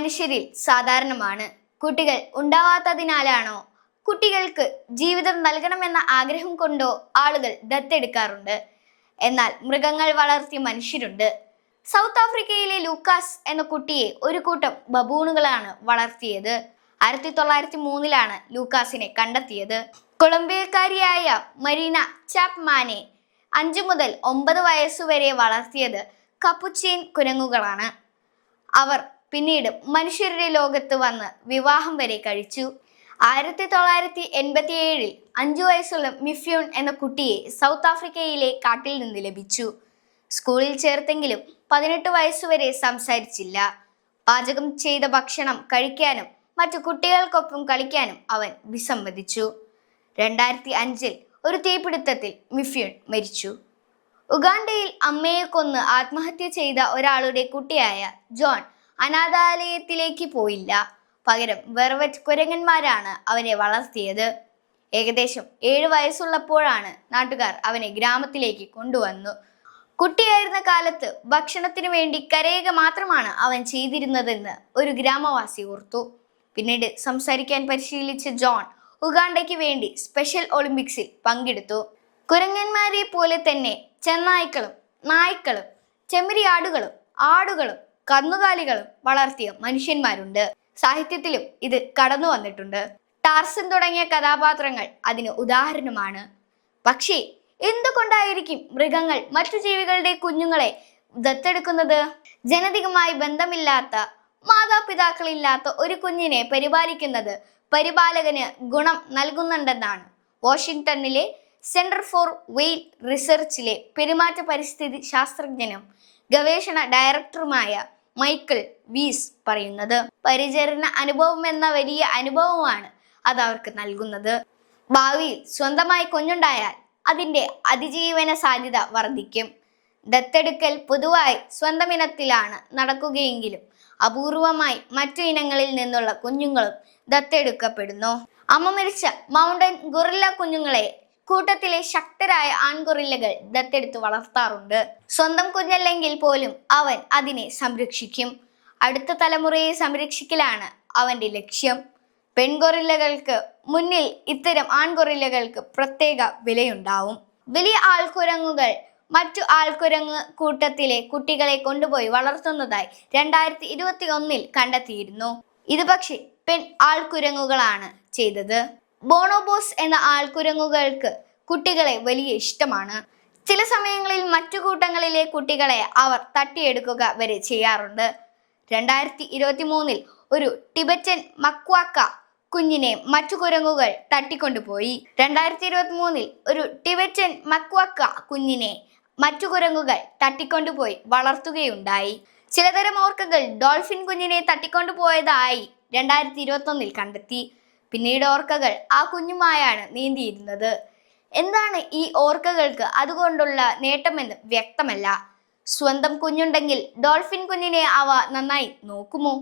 മനുഷ്യരിൽ സാധാരണമാണ്. കുട്ടികൾ ഉണ്ടാവാത്തതിനാലാണോ, കുട്ടികൾക്ക് ജീവിതം നൽകണമെന്ന ആഗ്രഹം കൊണ്ടോ ആളുകൾ ദത്തെടുക്കാറുണ്ട്. എന്നാൽ മൃഗങ്ങൾ വളർത്തിയ മനുഷ്യരുണ്ട്. സൗത്ത് ആഫ്രിക്കയിലെ ലൂക്കാസ് എന്ന കുട്ടിയെ ഒരു കൂട്ടം ബബൂണുകളാണ് വളർത്തിയത്. 1903 ലൂക്കാസിനെ കണ്ടെത്തിയത്. കൊളംബിയക്കാരിയായ മരീന ചാപ്മാനെ 5 മുതൽ 9 വയസ്സുവരെ വളർത്തിയത് കപ്പുച്ചീൻ കുരങ്ങുകളാണ്. അവർ പിന്നീട് മനുഷ്യരുടെ ലോകത്ത് വന്ന് വിവാഹം വരെ കഴിച്ചു. 1987 5 വയസ്സുള്ള മിഫ്യൂൺ എന്ന കുട്ടിയെ സൗത്ത് ആഫ്രിക്കയിലെ കാട്ടിൽ നിന്ന് ലഭിച്ചു. സ്കൂളിൽ ചേർത്തെങ്കിലും 18 വയസ്സുവരെ സംസാരിച്ചില്ല. പാചകം ചെയ്ത ഭക്ഷണം കഴിക്കാനും മറ്റു കുട്ടികൾക്കൊപ്പം കളിക്കാനും അവൻ വിസമ്മതിച്ചു. 2005 ഒരു തീപിടുത്തത്തിൽ മിഫ്യൂൺ മരിച്ചു. ഉഗാണ്ടയിൽ അമ്മയെ കൊന്ന് ആത്മഹത്യ ചെയ്ത ഒരാളുടെ കുട്ടിയായ ജോൺ അനാഥാലയത്തിലേക്ക് പോയില്ല. പകരം വെർവറ്റ് കുരങ്ങന്മാരാണ് അവനെ വളർത്തിയത്. ഏകദേശം 7 വയസ്സുള്ളപ്പോഴാണ് നാട്ടുകാർ അവനെ ഗ്രാമത്തിലേക്ക് കൊണ്ടുവന്നു. കുട്ടിയായിരുന്ന കാലത്ത് ഭക്ഷണത്തിനു വേണ്ടി കരയുക മാത്രമാണ് അവൻ ചെയ്തിരുന്നതെന്ന് ഒരു ഗ്രാമവാസി ഓർത്തു. പിന്നീട് സംസാരിക്കാൻ പരിശീലിച്ച ജോൺ ഉഗാണ്ടയ്ക്ക് വേണ്ടി സ്പെഷ്യൽ ഒളിമ്പിക്സിൽ പങ്കെടുത്തു. കുരങ്ങന്മാരെ പോലെ തന്നെ ചെന്നായ്ക്കളും നായ്ക്കളും ചെമ്മരിയാടുകളും ആടുകളും കന്നുകാലികളും വളർത്തിയ മനുഷ്യന്മാരുണ്ട്. സാഹിത്യത്തിലും ഇത് കടന്നു വന്നിട്ടുണ്ട്. ടാർസൻ തുടങ്ങിയ കഥാപാത്രങ്ങൾ അതിന് ഉദാഹരണമാണ്. പക്ഷേ എന്തുകൊണ്ടായിരിക്കും മൃഗങ്ങൾ മറ്റു ജീവികളുടെ കുഞ്ഞുങ്ങളെ ദത്തെടുക്കുന്നത്? ജനിതകമായി ബന്ധമില്ലാത്ത, മാതാപിതാക്കളില്ലാത്ത ഒരു കുഞ്ഞിനെ പരിപാലിക്കുന്നത് പരിപാലകന് ഗുണം നൽകുന്നുണ്ടെന്നാണ് വാഷിംഗ്ടണിലെ സെന്റർ ഫോർ വെയിൽ റിസർച്ചിലെ പെരുമാറ്റ പരിസ്ഥിതി ശാസ്ത്രജ്ഞനും ഗവേഷണ ഡയറക്ടറുമായ മൈക്കിൾ വീസ് പറയുന്നത്. പരിചരണ അനുഭവം എന്ന വലിയ അനുഭവമാണ് അത് അവർക്ക് നൽകുന്നത്. ഭാവിയിൽ സ്വന്തമായി കുഞ്ഞുണ്ടായാൽ അതിൻ്റെ അതിജീവന സാധ്യത വർദ്ധിക്കും. ദത്തെടുക്കൽ പൊതുവായി സ്വന്തം ഇനത്തിലാണ് നടക്കുകയെങ്കിലും അപൂർവമായി മറ്റു ഇനങ്ങളിൽ നിന്നുള്ള കുഞ്ഞുങ്ങളും ദത്തെടുക്കപ്പെടുന്നു. അമ്മ മരിച്ച മൗണ്ടൻ ഗൊറില്ല കുഞ്ഞുങ്ങളെ കൂട്ടത്തിലെ ശക്തരായ ആൺഗൊറില്ലകൾ ദത്തെടുത്ത് വളർത്താറുണ്ട്. സ്വന്തം കുഞ്ഞല്ലെങ്കിൽ പോലും അവൻ അതിനെ സംരക്ഷിക്കും. അടുത്ത തലമുറയെ സംരക്ഷിക്കലാണ് അവന്റെ ലക്ഷ്യം. പെൺഗൊറില്ലകൾക്ക് മുന്നിൽ ഇത്തരം ആൺഗൊറില്ലകൾക്ക് പ്രത്യേക വിലയുണ്ടാവും. വലിയ ആൾക്കുരങ്ങുകൾ മറ്റു ആൾക്കുരങ്ങ് കൂട്ടത്തിലെ കുട്ടികളെ കൊണ്ടുപോയി വളർത്തുന്നതായി 2021 കണ്ടെത്തിയിരുന്നു. ഇത് പക്ഷേ പെൺ ആൾക്കുരങ്ങുകളാണ് ചെയ്തത്. ബോണോബോസ് എന്ന ആൾക്കുരങ്ങുകൾക്ക് കുട്ടികളെ വലിയ ഇഷ്ടമാണ്. ചില സമയങ്ങളിൽ മറ്റു കൂട്ടങ്ങളിലെ കുട്ടികളെ അവർ തട്ടിയെടുക്കുക വരെ ചെയ്യാറുണ്ട്. 2023 ഒരു ടിബറ്റൻ മക്വാക്ക കുഞ്ഞിനെ മറ്റു കുരങ്ങുകൾ തട്ടിക്കൊണ്ടുപോയി. 2023 ഒരു ടിബറ്റൻ മക്വാക്ക കുഞ്ഞിനെ മറ്റു കുരങ്ങുകൾ തട്ടിക്കൊണ്ടുപോയി വളർത്തുകയുണ്ടായി. ചിലതരം ഓർക്കകൾ ഡോൾഫിൻ കുഞ്ഞിനെ തട്ടിക്കൊണ്ടുപോയതായി 2021 കണ്ടെത്തി. പിന്നീട് ഓർക്കകൾ ആ കുഞ്ഞുമായാണ് നീന്തിയിരുന്നത്. എന്താണ് ഈ ഓർക്കകൾക്ക് അതുകൊണ്ടുള്ള നേട്ടമെന്ന് വ്യക്തമല്ല. സ്വന്തം കുഞ്ഞുണ്ടെങ്കിൽ ഡോൾഫിൻ കുഞ്ഞിനെ അവ നന്നായി നോക്കുമോ?